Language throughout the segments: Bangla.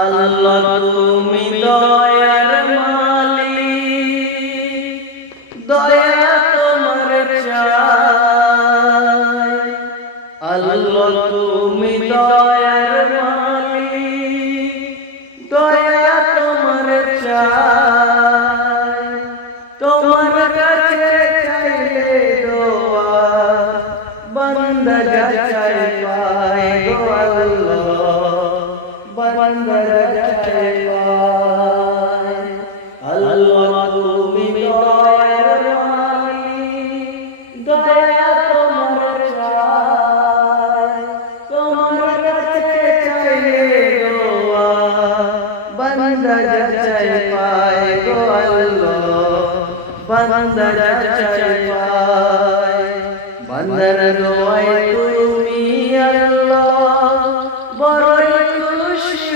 আল্লাহ, তুমি দয়ার মালিক। দয়া তোমার চাই। আল্লাহ, তুমি দয়ার মালিক। দয়া তোমার চাই। তোমার কাছে চাইলে দোয়া, বান্দা যা চাই পায় গো আল্লাহ। বান্দা যা চাই পায় আল্লাহ তুমি দয়ার মালিক দয়া তোমার চাই তোমার কাছে চাইলে দোয়া বান্দা যা চাই পায় গো আল্লাহ বান্দা যা চাই খুশি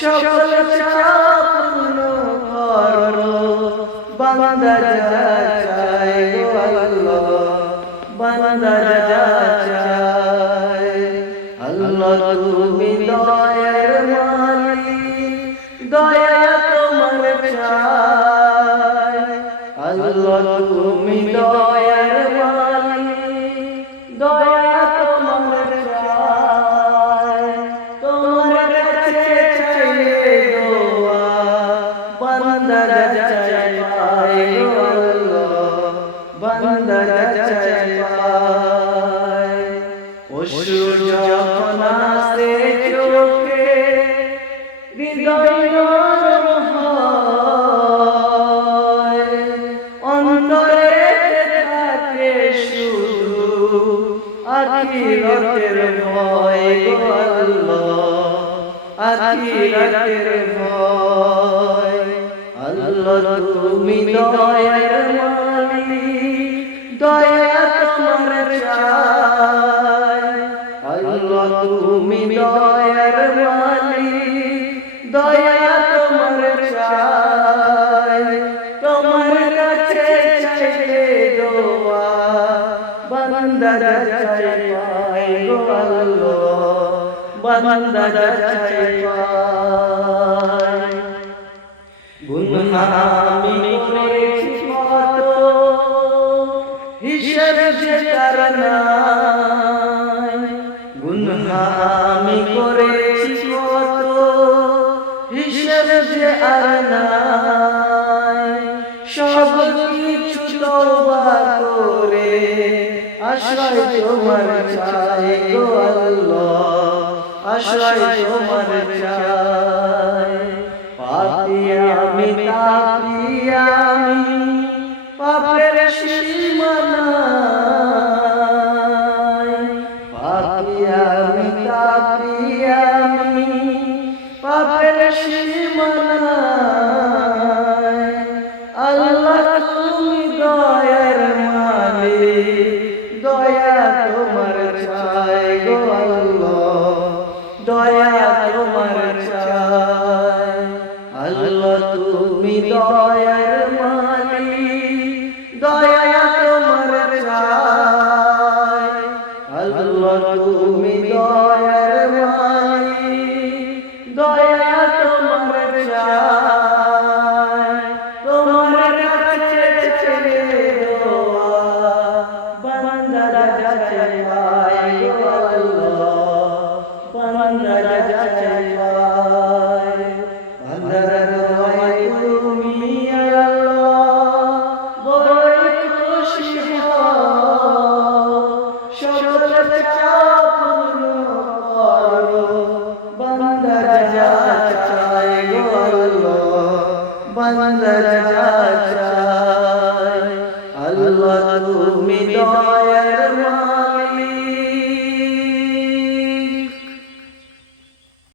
সকল চাপূর্ণ করো। বান্দা যা চাই গো আল্লাহ, বান্দা যা আল্লাহ দয়া তোমার চাই। আল্লাহ আখিরাতের ভয় গো আল্লাহ, আখিরাতের ভয়। আল্লাহ, তুমি দয়ার মালিক, দয়া তোমার চাই। আল্লাহ, তুমি দয়ার মালিক, দয়া বান্দা চাই পায় গো আল্লাহ। বান্দা চাই পায়। গুনাহ আমি করেছি কত, হিসেব যে তার নাই। গুনাহ তোমার চাই গো আল্লাহ। আশ্রয় তোমার চাই। পাপি আমি তাপি আমি পাপের সীমানায়। পাপি আমি তাপি তুমি দয়ার মা